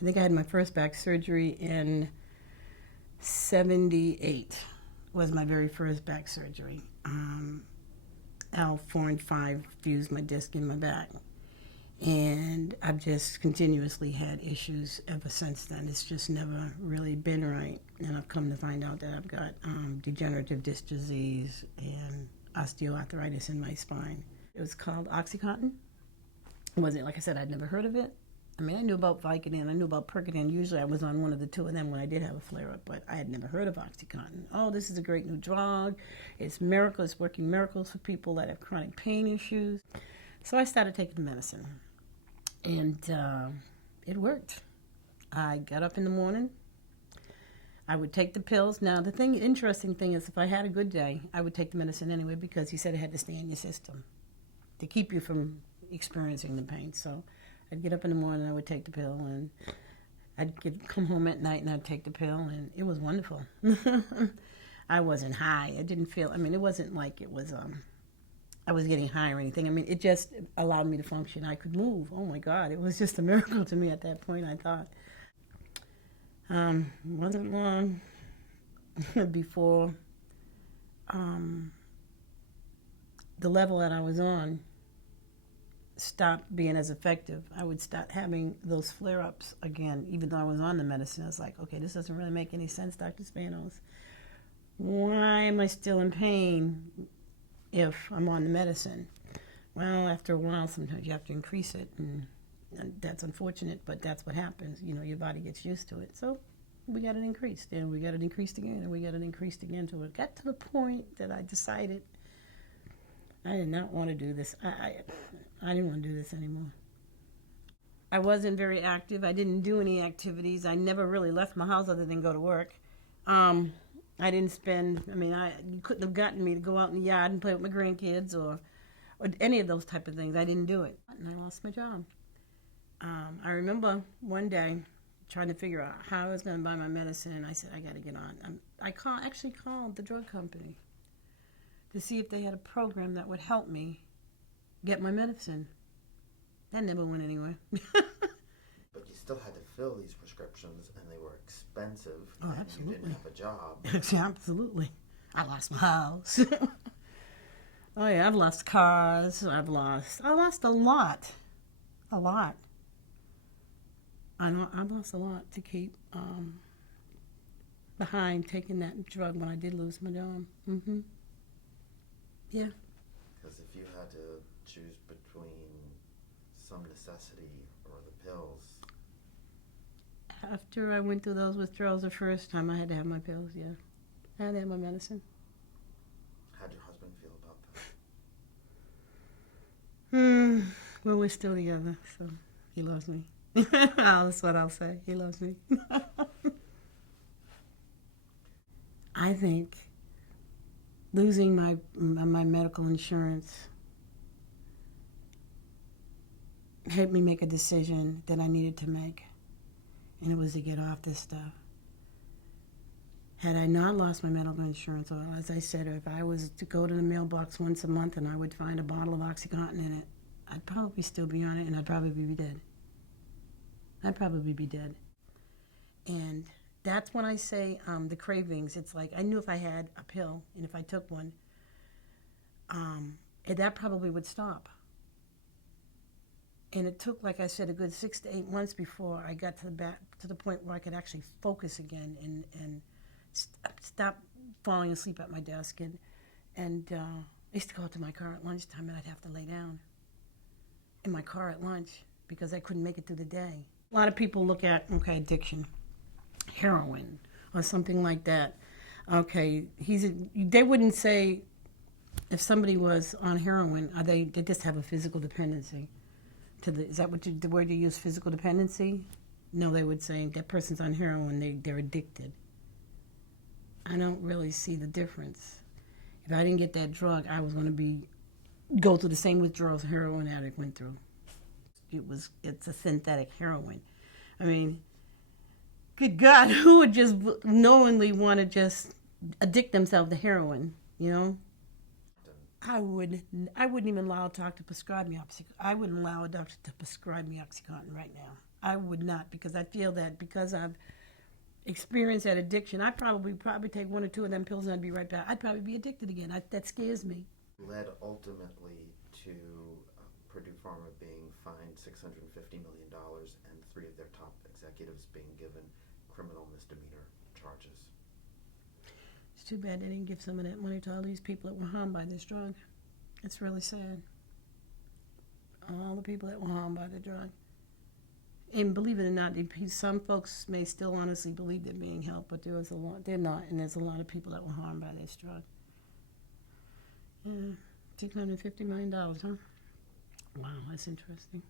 I think I had my first back surgery in 78 was my very first back surgery. L4 and 5 fused my disc in my back. And I've just continuously had issues ever since then. It's just never really been right. And I've come to find out that I've got degenerative disc disease and osteoarthritis in my spine. It was called OxyContin. It wasn't, like I said, I'd never heard of it. I mean, I knew about Vicodin, I knew about Percodan. Usually I was on one of the two of them when I did have a flare-up, but I had never heard of OxyContin. Oh, this is a great new drug. It's miracle. It's working miracles for people that have chronic pain issues. So I started taking the medicine, and it worked. I got up in the morning. I would take the pills. Now, the interesting thing is if I had a good day, I would take the medicine anyway because he said it had to stay in your system to keep you from experiencing the pain. So I'd get up in the morning, I would take the pill, and come home at night and I'd take the pill, and it was wonderful. I wasn't high. I didn't feel, I mean, it wasn't like it was, I was getting high or anything. I mean, it just allowed me to function. I could move. Oh my God, it was just a miracle to me at that point, I thought. Wasn't long before the level that I was on stopped being as effective. I would start having those flare-ups again, even though I was on the medicine. I was like, okay, this doesn't really make any sense, Dr. Spanos. Why am I still in pain if I'm on the medicine? Well, after a while, sometimes you have to increase it, and that's unfortunate, but that's what happens. You know, your body gets used to it. So we got it increased, and we got it increased again, and we got it increased again till it got to the point that I decided I did not want to do this. I didn't want to do this anymore. I wasn't very active. I didn't do any activities. I never really left my house other than go to work. I didn't spend, I mean, you couldn't have gotten me to go out in the yard and play with my grandkids or any of those type of things. I didn't do it, and I lost my job. I remember one day trying to figure out how I was going to buy my medicine, and I said, I got to get on. I actually called the drug company to see if they had a program that would help me get my medicine. That never went anywhere. But you still had to fill these prescriptions, and they were expensive. Oh, and absolutely. You didn't have a job. Absolutely. I lost my house. Oh yeah, I've lost cars. I lost a lot. A lot. I've lost a lot to keep behind taking that drug when I did lose my job. Mm-hmm. Yeah. Because if you had to choose between some necessity or the pills. After I went through those withdrawals the first time, I had to have my pills, yeah. I had to have my medicine. How'd your husband feel about that? Well, we're still together, so he loves me. That's what I'll say. He loves me. I think losing my medical insurance helped me make a decision that I needed to make, and it was to get off this stuff. Had I not lost my medical insurance, or as I said, if I was to go to the mailbox once a month and I would find a bottle of OxyContin in it, I'd probably still be on it, and I'd probably be dead. I'd probably be dead. And that's when I say the cravings. It's like I knew if I had a pill and if I took one, that probably would stop. And it took, like I said, a good 6 to 8 months before I got to the point where I could actually focus again and stop falling asleep at my desk. And I used to go out to my car at lunchtime, and I'd have to lay down in my car at lunch because I couldn't make it through the day. A lot of people look at, okay, addiction, heroin, or something like that. Okay, they wouldn't say if somebody was on heroin, they just have a physical dependency. Is that the word you use, physical dependency? No, they would say that person's on heroin, they're addicted. I don't really see the difference. If I didn't get that drug, I was going to go through the same withdrawals a heroin addict went through. It's a synthetic heroin. I mean, good God, who would just knowingly want to just addict themselves to heroin, you know? I wouldn't even allow a doctor to prescribe me I wouldn't allow a doctor to prescribe me OxyContin right now. I would not, because I feel that because I've experienced that addiction, I'd probably take one or two of them pills and I'd be right back. I'd probably be addicted again. That scares me. Led ultimately to Purdue Pharma being fined $650 million and three of their top executives being given criminal misdemeanor charges. It's too bad they didn't give some of that money to all these people that were harmed by this drug. It's really sad. All the people that were harmed by the drug. And believe it or not, some folks may still honestly believe they're being helped, but they're not, and there's a lot of people that were harmed by this drug. Yeah, $650 million, huh? Wow, that's interesting.